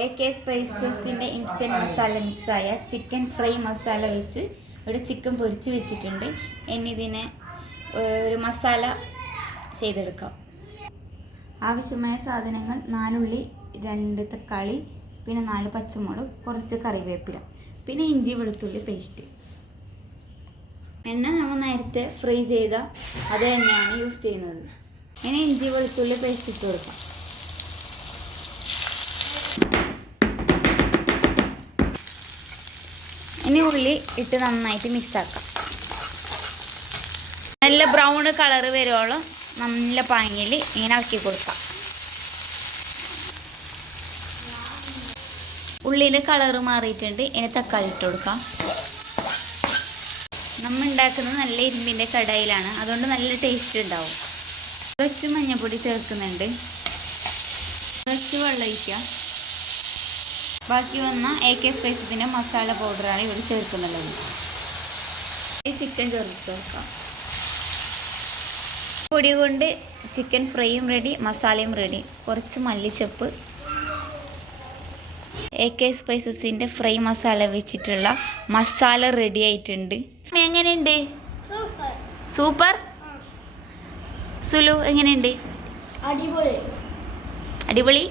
AK സ്പൈസസിൻ്റെ instant masala മിക്സായ chicken fry masala വെച്ച് ഇവിടെ ചിക്കൻ പൊരിച്ച് വെച്ചിട്ടുണ്ട്. ഇനി ഇതിനെ ഒരു മസാല ചെയ്തെടുക്കാം. ആവശ്യമായ സാധനങ്ങൾ 4 ഉള്ളി, 2 തക്കാളി, പിന്നെ 4 പച്ചമുളക്, കുറച്ച് കറിവേപ്പില, പിന്നെ ഇഞ്ചി വെളുത്തുള്ളി പേസ്റ്റ്. എണ്ണ നമ്മൾ നേരത്തെ ഫ്രൈ ചെയ്ത അത് എണ്ണയാണ് യൂസ് ചെയ്യുന്നത്. ഇനി ഇഞ്ചി വെളുത്തുള്ളി പേസ്റ്റ് ഇട്ട് കൊടുക്കാം. ഇനി ഉള്ളി ഇട്ട് നന്നായിട്ട് മിക്സാക്കാം. നല്ല ബ്രൗൺ കളർ വരുവോളം നല്ല പാങ്ങിയിൽ ഇങ്ങനെ ആക്കി കൊടുക്കാം. ഉള്ളിയിൽ കളറ് മാറിയിട്ടുണ്ട്. ഇനി തക്കാളി ഇട്ട് കൊടുക്കാം. നമ്മൾ ഉണ്ടാക്കുന്നത് നല്ല ഇരുമ്പിൻ്റെ കടായിലാണ്, അതുകൊണ്ട് നല്ല ടേസ്റ്റ് ഉണ്ടാവും. കുറച്ച് മഞ്ഞൾപ്പൊടി ചേർക്കുന്നുണ്ട്. കുറച്ച് വെള്ളം ഒഴിക്കാം. ബാക്കി വന്ന AK സ്പൈസസിൻ്റെ മസാല പൗഡറാണ് ഇവിടെ ചേർക്കുന്നുള്ളത്. ഈ ചിക്കൻ ചേർത്ത് കൊടുക്കാം. പൊടി കൊണ്ട് ചിക്കൻ ഫ്രൈയും റെഡി, മസാലയും റെഡി. കുറച്ച് മല്ലിച്ചപ്പ്. AK സ്പൈസസിൻ്റെ ഫ്രൈ മസാല വെച്ചിട്ടുള്ള മസാല റെഡി ആയിട്ടുണ്ട്. എങ്ങനെയുണ്ട്? സൂപ്പർ. സുലു എങ്ങനെയുണ്ട്? അടിപൊളി. അടിപൊളി.